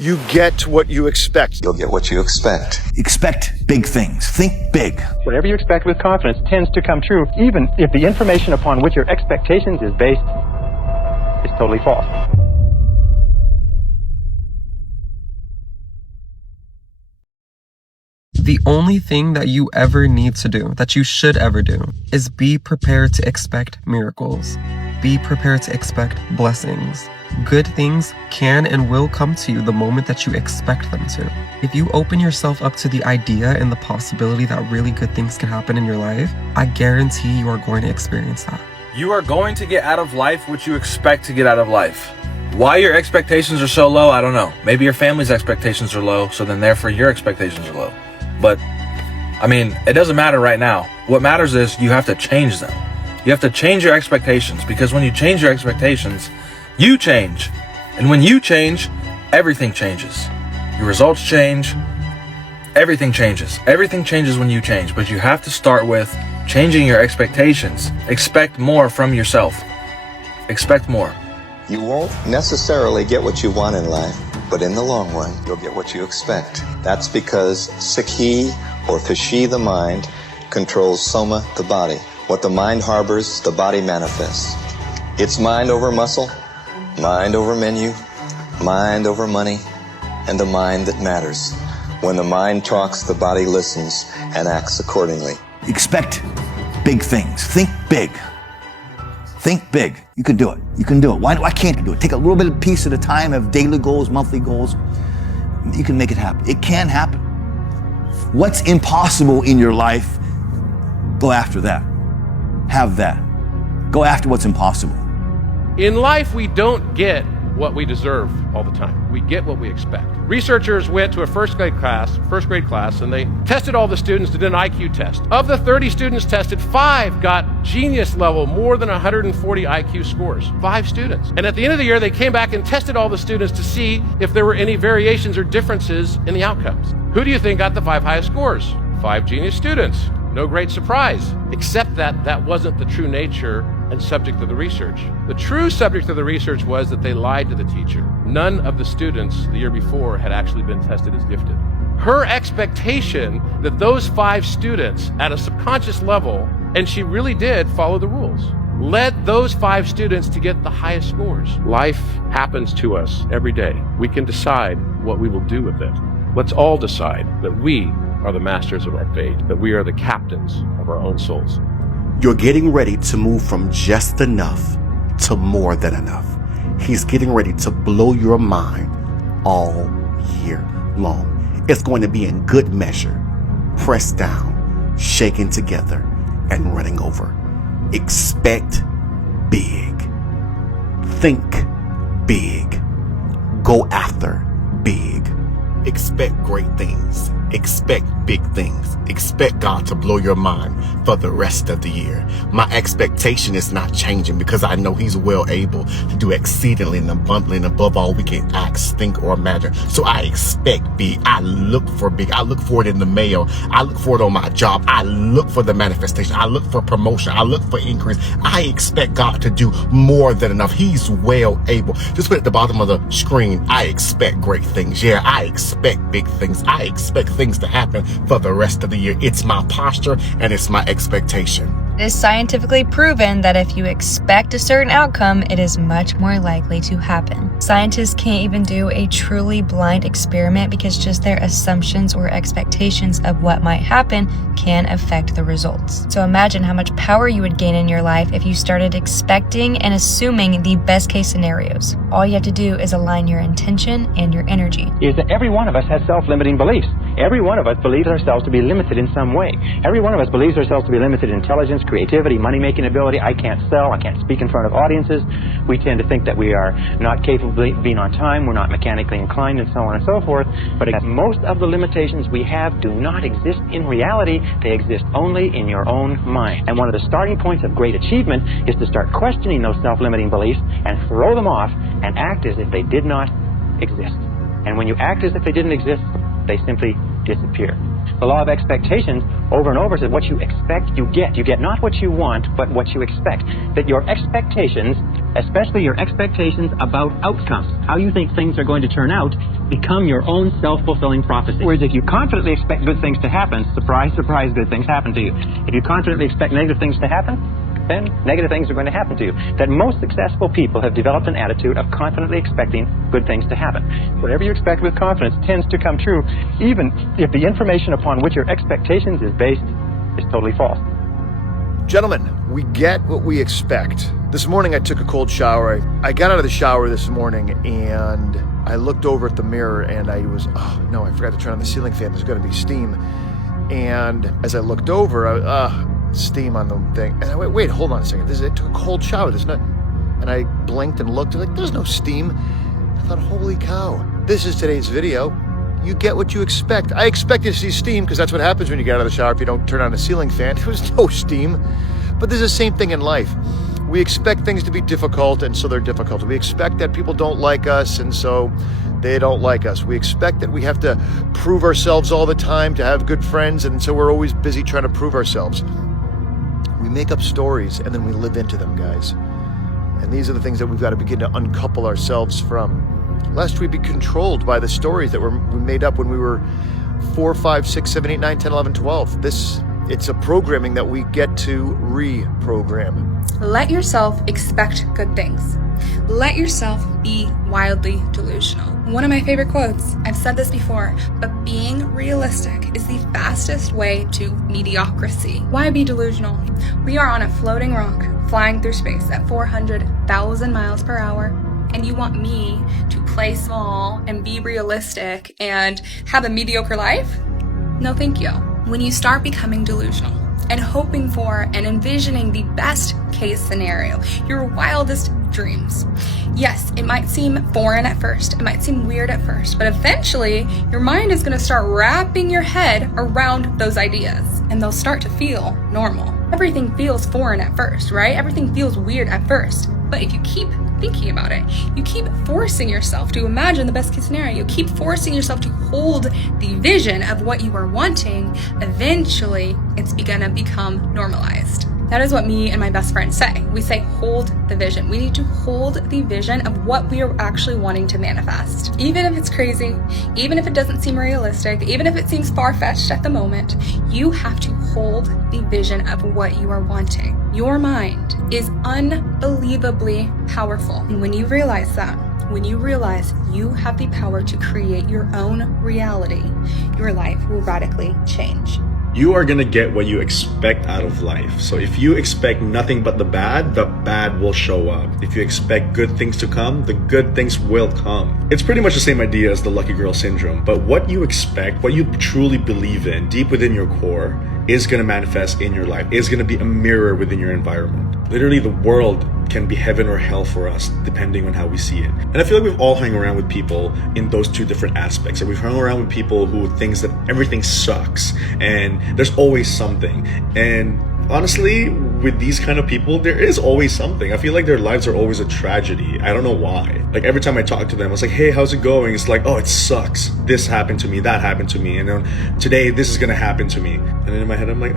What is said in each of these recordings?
You get what you expect. You'll get what you expect. Expect big things. Think big. Whatever you expect with confidence tends to come true, even if the information upon which your expectations is based is totally false. The only thing that you ever need to do, that you should ever do, is be prepared to expect miracles. Be prepared to expect blessings. Good things can and will come to you the moment that you expect them to. If you open yourself up to the idea and the possibility that really good things can happen in your life, I guarantee you are going to experience that. You are going to get out of life what you expect to get out of life. Why your expectations are so low, I don't know. Maybe your family's expectations are low, so then therefore your expectations are low. But, I mean, it doesn't matter right now. What matters is you have to change them. You have to change your expectations, because when you change your expectations, you change. And when you change, everything changes. Your results change. Everything changes. Everything changes when you change. But you have to start with changing your expectations. Expect more from yourself. Expect more. You won't necessarily get what you want in life, but in the long run, you'll get what you expect. That's because Sikhi, or Fishi, the mind, controls Soma, the body. What the mind harbors, the body manifests. It's mind over muscle, mind over menu, mind over money, and the mind that matters. When the mind talks, the body listens and acts accordingly. Expect big things. Think big. Think big. You can do it. You can do it. Why can't you do it? Take a little bit of piece at a time, have daily goals, monthly goals. You can make it happen. It can happen. What's impossible in your life, go after that. Have that. Go after what's impossible. In life, we don't get what we deserve all the time. We get what we expect. Researchers went to a first grade class, and they tested all the students, did an IQ test. Of the 30 students tested, 5 got genius level, more than 140 IQ scores. 5 students. And at the end of the year, they came back and tested all the students to see if there were any variations or differences in the outcomes. Who do you think got the 5 highest scores? 5 genius students. No great surprise, except that that wasn't the true nature and subject of the research. The true subject of the research was that they lied to the teacher. None of the students the year before had actually been tested as gifted. Her expectation that those 5 students at a subconscious level, and she really did follow the rules, led those 5 students to get the highest scores. Life happens to us every day. We can decide what we will do with it. Let's all decide that we are the masters of our fate, that we are the captains of our own souls. You're getting ready to move from just enough to more than enough. He's getting ready to blow your mind all year long. It's going to be in good measure, pressed down, shaken together, and running over. Expect big. Think big. Go after big. Expect great things. Expect big things. Expect God to blow your mind for the rest of the year. My expectation is not changing because I know He's well able to do exceedingly and abundantly and above all we can ask, think, or imagine. So I expect big. I look for big. I look for it in the mail. I look for it on my job. I look for the manifestation. I look for promotion. I look for increase. I expect God to do more than enough. He's well able. Just put at the bottom of the screen, I expect great things. Yeah, I expect big things. I expect things to happen for the rest of the year. It's my posture and it's my expectation. It is scientifically proven that if you expect a certain outcome, it is much more likely to happen. Scientists can't even do a truly blind experiment because just their assumptions or expectations of what might happen can affect the results. So imagine how much power you would gain in your life if you started expecting and assuming the best case scenarios. All you have to do is align your intention and your energy. Is that every one of us has self-limiting beliefs. Every one of us believes ourselves to be limited in some way. Every one of us believes ourselves to be limited in intelligence, creativity, money-making ability. I can't sell. I can't speak in front of audiences. We tend to think that we are not capable of being on time. We're not mechanically inclined, and so on and so forth. But most of the limitations we have do not exist in reality. They exist only in your own mind. And one of the starting points of great achievement is to start questioning those self-limiting beliefs and throw them off and act as if they did not exist. And when you act as if they didn't exist, they simply disappear. The law of expectations over and over says what you expect, you get. You get not what you want, but what you expect. That your expectations, especially your expectations about outcomes, how you think things are going to turn out, become your own self-fulfilling prophecy. Whereas if you confidently expect good things to happen, surprise, surprise, good things happen to you. If you confidently expect negative things to happen, then negative things are going to happen to you. That most successful people have developed an attitude of confidently expecting good things to happen. Whatever you expect with confidence tends to come true, even if the information upon which your expectations is based is totally false. Gentlemen, we get what we expect. This morning I took a cold shower. I got out of the shower this morning and I looked over at the mirror and I forgot to turn on the ceiling fan. There's going to be steam. And as I looked over, steam on the thing. And I went, wait, hold on a second. I took a cold shower. There's not. And I blinked and looked, like, there's no steam. I thought, holy cow. This is today's video. You get what you expect. I expected to see steam because that's what happens when you get out of the shower if you don't turn on a ceiling fan. There was no steam. But there's the same thing in life. We expect things to be difficult, and so they're difficult. We expect that people don't like us, and so they don't like us. We expect that we have to prove ourselves all the time to have good friends, and so we're always busy trying to prove ourselves. We make up stories and then we live into them, guys. And these are the things that we've got to begin to uncouple ourselves from, lest we be controlled by the stories that we made up when we were 4, 5, 6, 7, 8, 9, 10, 11, 12. It's a programming that we get to reprogram. Let yourself expect good things. Let yourself be wildly delusional. One of my favorite quotes, I've said this before, but being realistic is the fastest way to mediocrity. Why be delusional? We are on a floating rock, flying through space at 400,000 miles per hour, and you want me to play small and be realistic and have a mediocre life? No, thank you. When you start becoming delusional and hoping for and envisioning the best case scenario, your wildest dreams. Yes, it might seem foreign at first, it might seem weird at first, but eventually your mind is going to start wrapping your head around those ideas and they'll start to feel normal. Everything feels foreign at first, right? Everything feels weird at first, but if you keep thinking about it, you keep forcing yourself to imagine the best case scenario, you keep forcing yourself to hold the vision of what you are wanting, eventually it's gonna become normalized. That is what me and my best friend say. We say, hold the vision. We need to hold the vision of what we are actually wanting to manifest. Even if it's crazy, even if it doesn't seem realistic, even if it seems far-fetched at the moment, you have to hold the vision of what you are wanting. Your mind is unbelievably powerful. And when you realize that, when you realize you have the power to create your own reality, your life will radically change. You are going to get what you expect out of life. So if you expect nothing but the bad will show up. If you expect good things to come, the good things will come. It's pretty much the same idea as the lucky girl syndrome, but what you expect, what you truly believe in deep within your core is going to manifest in your life, is going to be a mirror within your environment. Literally, the world can be heaven or hell for us depending on how we see it. And I feel like we've all hung around with people in those two different aspects. And we've hung around with people who thinks that everything sucks and there's always something. And honestly, with these kind of people, there is always something. I feel like their lives are always a tragedy. I don't know why. Like every time I talk to them, it's like, hey, how's it going? It's like, oh, it sucks. This happened to me, that happened to me. And then today, this is gonna happen to me. And then in my head, I'm like,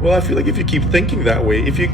well, I feel like if you keep thinking that way, if you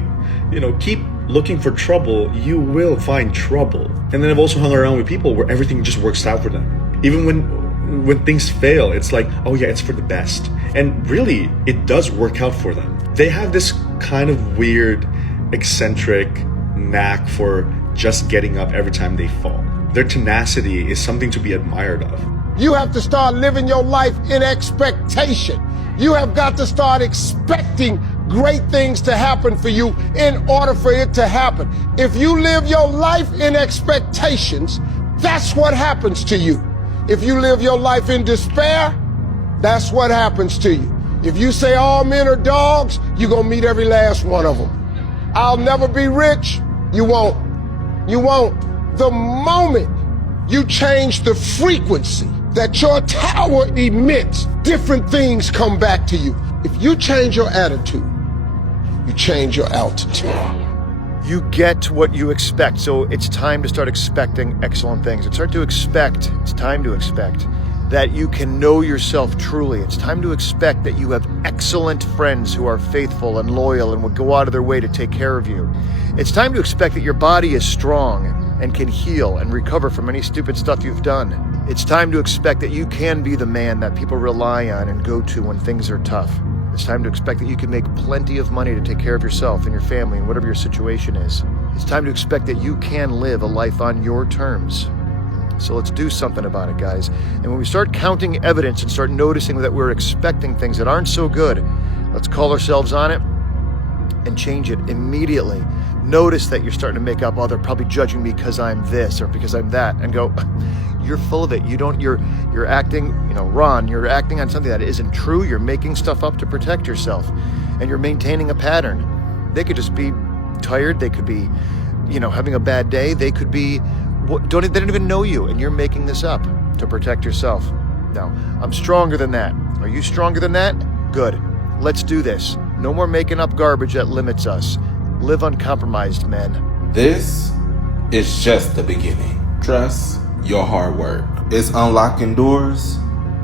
keep looking for trouble, you will find trouble. And then I've also hung around with people where everything just works out for them. Even when things fail, it's like, oh yeah, it's for the best. And really, it does work out for them. They have this kind of weird, eccentric knack for just getting up every time they fall. Their tenacity is something to be admired of. You have to start living your life in expectation. You have got to start expecting great things to happen for you in order for it to happen. If you live your life in expectations, that's what happens to you. If you live your life in despair, that's what happens to you. If you say all men are dogs, you're gonna meet every last one of them. I'll never be rich, you won't. You won't. The moment you change the frequency that your tower emits, different things come back to you. If you change your attitude, you change your altitude. You get what you expect. So it's time to start expecting excellent things. It's time to expect that you can know yourself truly. It's time to expect that you have excellent friends who are faithful and loyal and would go out of their way to take care of you. It's time to expect that your body is strong and can heal and recover from any stupid stuff you've done. It's time to expect that you can be the man that people rely on and go to when things are tough. It's time to expect that you can make plenty of money to take care of yourself and your family and whatever your situation is. It's time to expect that you can live a life on your terms. So let's do something about it, guys. And when we start counting evidence and start noticing that we're expecting things that aren't so good, let's call ourselves on it and change it immediately. Notice that you're starting to make up, oh, they're probably judging me because I'm this or because I'm that, and go, you're full of it. You're acting, Ron, you're acting on something that isn't true. You're making stuff up to protect yourself, and you're maintaining a pattern. They could just be tired. They could be, having a bad day. They could be, they don't even know you, and you're making this up to protect yourself. Now, I'm stronger than that. Are you stronger than that? Good. Let's do this. No more making up garbage that limits us. Live uncompromised, men. This is just the beginning. Trust your hard work. It's unlocking doors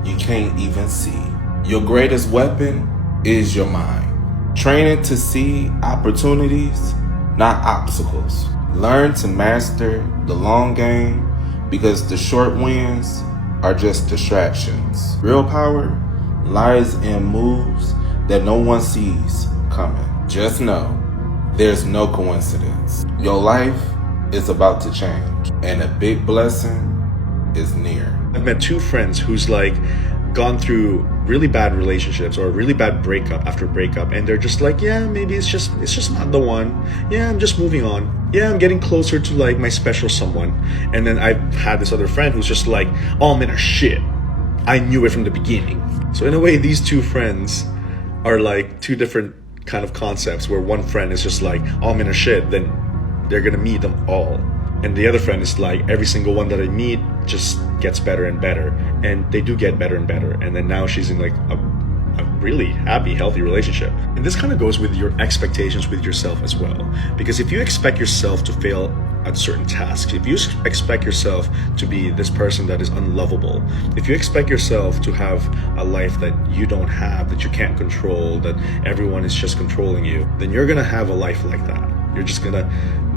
you can't even see. Your greatest weapon is your mind. Train it to see opportunities, not obstacles. Learn to master the long game because the short wins are just distractions. Real power lies in moves that no one sees coming. Just know there's no coincidence. Your life is about to change, and a big blessing is near. I've met two friends who's gone through really bad relationships or a really bad breakup after breakup, and they're just like, yeah, maybe it's just not the one. Yeah, I'm just moving on. Yeah, I'm getting closer to my special someone. And then I've had this other friend who's just like, all men are shit. I knew it from the beginning. So in a way, these two friends are two different kind of concepts, where one friend is just like, all men are shit, then they're gonna meet them all. And the other friend is like, every single one that I meet just gets better and better. And they do get better and better. And then now she's in a really happy, healthy relationship. And this kind of goes with your expectations with yourself as well. Because if you expect yourself to fail at certain tasks, if you expect yourself to be this person that is unlovable, if you expect yourself to have a life that you don't have, that you can't control, that everyone is just controlling you, then you're gonna have a life like that. You're just gonna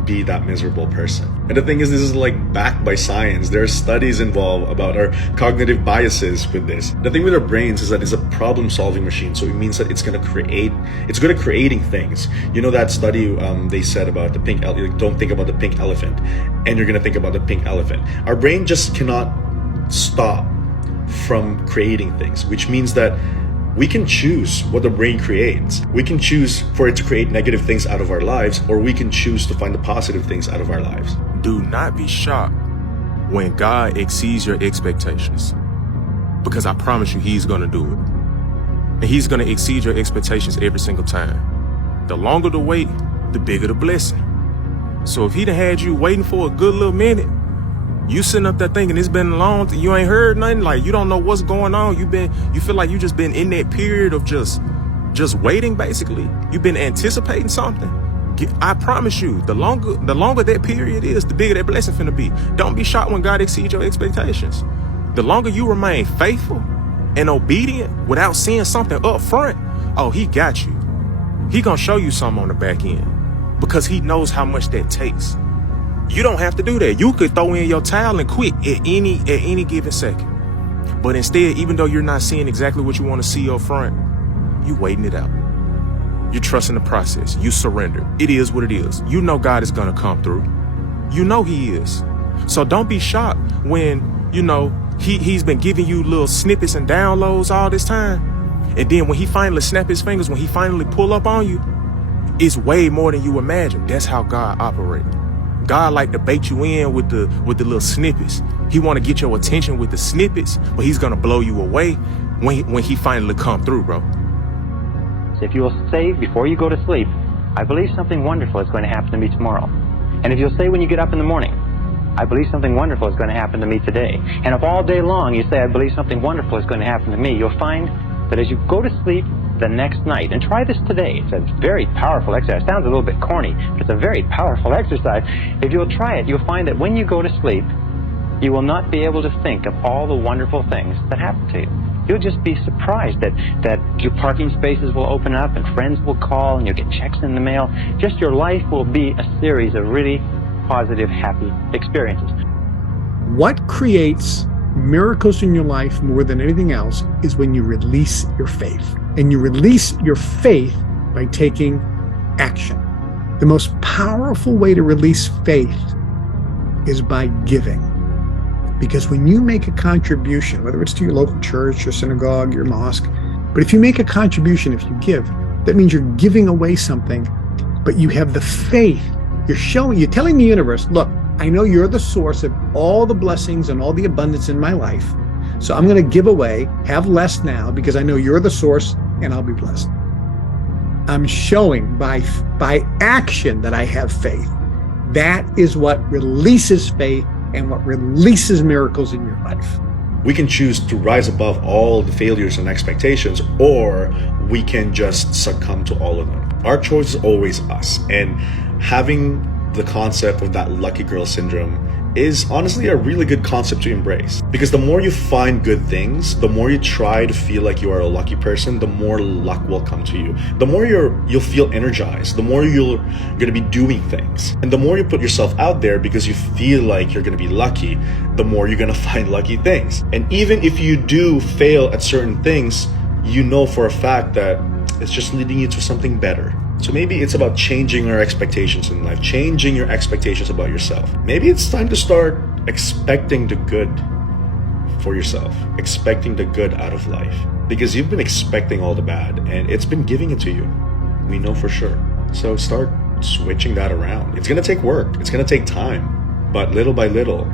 be that miserable person. And the thing is, this is backed by science. There are studies involved about our cognitive biases with this. The thing with our brains is that it's a problem-solving machine, so it means that it's good at creating things. That study they said about the pink elephant, don't think about the pink elephant, and you're gonna think about the pink elephant. Our brain just cannot stop from creating things, which means that we can choose what the brain creates. We can choose for it to create negative things out of our lives, or we can choose to find the positive things out of our lives. Do not be shocked when God exceeds your expectations, because I promise you He's gonna do it. And He's gonna exceed your expectations every single time. The longer the wait, the bigger the blessing. So if He done had you waiting for a good little minute, you sitting up there thinking it's been long, you ain't heard nothing, you don't know what's going on. You feel like you just been in that period of just waiting, basically. You've been anticipating something. I promise you, the longer that period is, the bigger that blessing finna be. Don't be shocked when God exceeds your expectations. The longer you remain faithful and obedient without seeing something up front, oh, He got you. He gonna show you something on the back end because He knows how much that takes. You don't have to do that. You could throw in your towel and quit at any given second. But instead, even though you're not seeing exactly what you want to see up front, you waiting it out. You're trusting the process. You surrender. It is what it is. You know God is going to come through. You know He is. So don't be shocked when, He's been giving you little snippets and downloads all this time. And then when He finally snap His fingers, when He finally pull up on you, it's way more than you imagine. That's how God operates. God like to bait you in with the little snippets. He want to get your attention with the snippets, but He's gonna blow you away when he finally come through, bro. If you will say before you go to sleep, I believe something wonderful is going to happen to me tomorrow. And if you'll say when you get up in the morning, I believe something wonderful is going to happen to me today. And if all day long you say, I believe something wonderful is going to happen to me, you'll find that as you go to sleep the next night, and try this today. It's a very powerful exercise. It sounds a little bit corny, but it's a very powerful exercise. If you'll try it, you'll find that when you go to sleep, you will not be able to think of all the wonderful things that happen to you. You'll just be surprised that your parking spaces will open up and friends will call and you'll get checks in the mail. Just your life will be a series of really positive, happy experiences. What creates miracles in your life more than anything else is when you release your faith. And you release your faith by taking action. The most powerful way to release faith is by giving. Because when you make a contribution, whether it's to your local church, your synagogue, your mosque, but if you make a contribution, if you give, that means you're giving away something, but you have the faith. You're telling the universe, look, I know you're the source of all the blessings and all the abundance in my life. So I'm going to give away, have less now, because I know you're the source and I'll be blessed. I'm showing by action that I have faith. That is what releases faith and what releases miracles in your life. We can choose to rise above all the failures and expectations, or we can just succumb to all of them. Our choice is always us. And having the concept of that lucky girl syndrome is honestly a really good concept to embrace. Because the more you find good things, the more you try to feel like you are a lucky person, the more luck will come to you. The more you'll feel energized, the more you're gonna be doing things. And the more you put yourself out there because you feel like you're gonna be lucky, the more you're gonna find lucky things. And even if you do fail at certain things, you know for a fact that it's just leading you to something better. So maybe it's about changing our expectations in life, changing your expectations about yourself. Maybe it's time to start expecting the good for yourself, expecting the good out of life. Because you've been expecting all the bad and it's been giving it to you. We know for sure. So start switching that around. It's gonna take work, it's gonna take time, but little by little,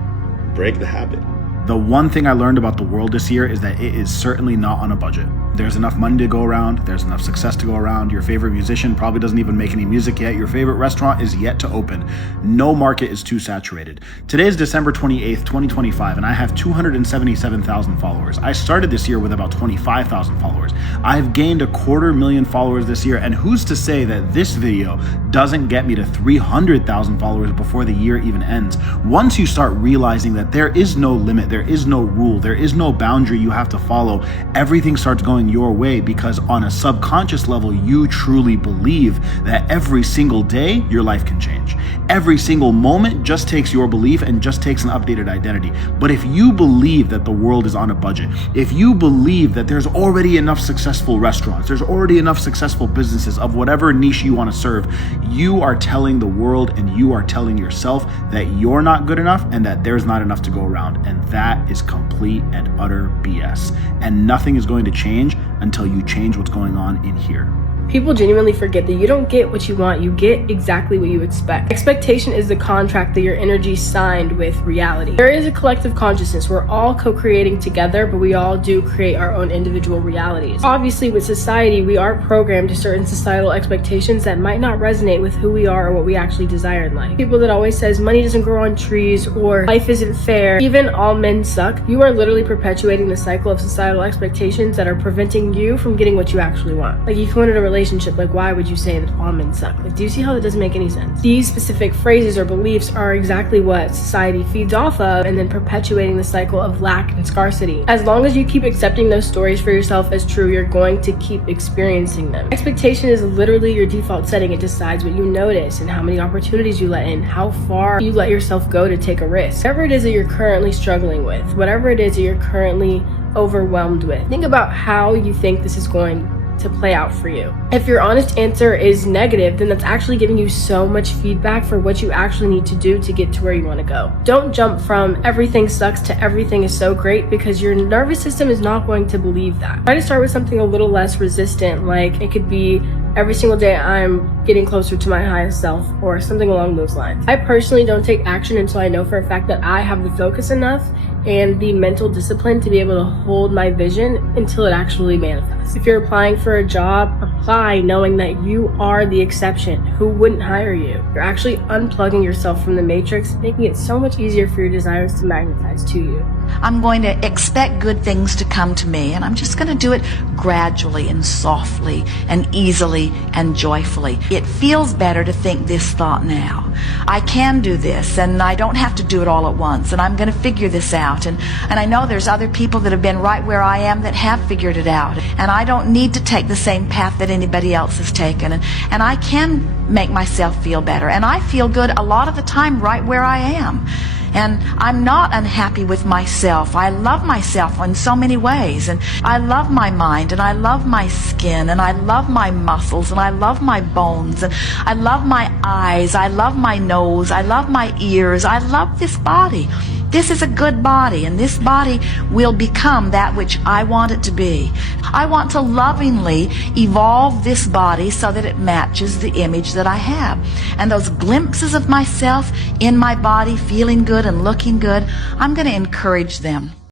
break the habit. The one thing I learned about the world this year is that it is certainly not on a budget. There's enough money to go around. There's enough success to go around. Your favorite musician probably doesn't even make any music yet. Your favorite restaurant is yet to open. No market is too saturated. Today is December 28th, 2025, and I have 277,000 followers. I started this year with about 25,000 followers. I've gained 250,000 followers this year, and who's to say that this video doesn't get me to 300,000 followers before the year even ends? Once you start realizing that there is no limit, there is no rule, there is no boundary you have to follow, everything starts going your way, because on a subconscious level, you truly believe that every single day your life can change. Every single moment just takes your belief and just takes an updated identity. But if you believe that the world is on a budget, if you believe that there's already enough successful restaurants, there's already enough successful businesses of whatever niche you want to serve, you are telling the world and you are telling yourself that you're not good enough and that there's not enough to go around. And that is complete and utter BS. And nothing is going to change until you change what's going on in here. People genuinely forget that you don't get what you want, you get exactly what you expect. Expectation is the contract that your energy signed with reality. There is a collective consciousness. We're all co-creating together, but we all do create our own individual realities. Obviously, with society, we are programmed to certain societal expectations that might not resonate with who we are or what we actually desire in life. People that always says money doesn't grow on trees or life isn't fair, even all men suck. You are literally perpetuating the cycle of societal expectations that are preventing you from getting what you actually want. Like, you come into a relationship, like, why would you say that all men suck? Like, do you see how that doesn't make any sense? These specific phrases or beliefs are exactly what society feeds off of, and then perpetuating the cycle of lack and scarcity. As long as you keep accepting those stories for yourself as true, you're going to keep experiencing them. Expectation is literally your default setting. It decides what you notice and how many opportunities you let in, how far you let yourself go to take a risk. Whatever it is that you're currently struggling with, whatever it is that you're currently overwhelmed with, think about how you think this is going to play out for you. If your honest answer is negative, then that's actually giving you so much feedback for what you actually need to do to get to where you want to go. Don't jump from everything sucks to everything is so great, because your nervous system is not going to believe that. Try to start with something a little less resistant, like it could be every single day I'm getting closer to my highest self, or something along those lines. I personally don't take action until I know for a fact that I have the focus enough and the mental discipline to be able to hold my vision until it actually manifests. If you're applying for a job, apply knowing that you are the exception. Who wouldn't hire you? You're actually unplugging yourself from the matrix, making it so much easier for your desires to magnetize to you. I'm going to expect good things to come to me, and I'm just going to do it gradually and softly and easily and joyfully. It feels better to think this thought now. I can do this, and I don't have to do it all at once, and I'm going to figure this out. And I know there's other people that have been right where I am that have figured it out, and I don't need to take the same path that anybody else has taken, and I can make myself feel better, and I feel good a lot of the time right where I am. And I'm not unhappy with myself. I love myself in so many ways. And I love my mind, and I love my skin, and I love my muscles, and I love my bones, and I love my eyes, I love my nose, I love my ears, I love this body. This is a good body, and this body will become that which I want it to be. I want to lovingly evolve this body so that it matches the image that I have. And those glimpses of myself in my body, feeling good and looking good, I'm going to encourage them.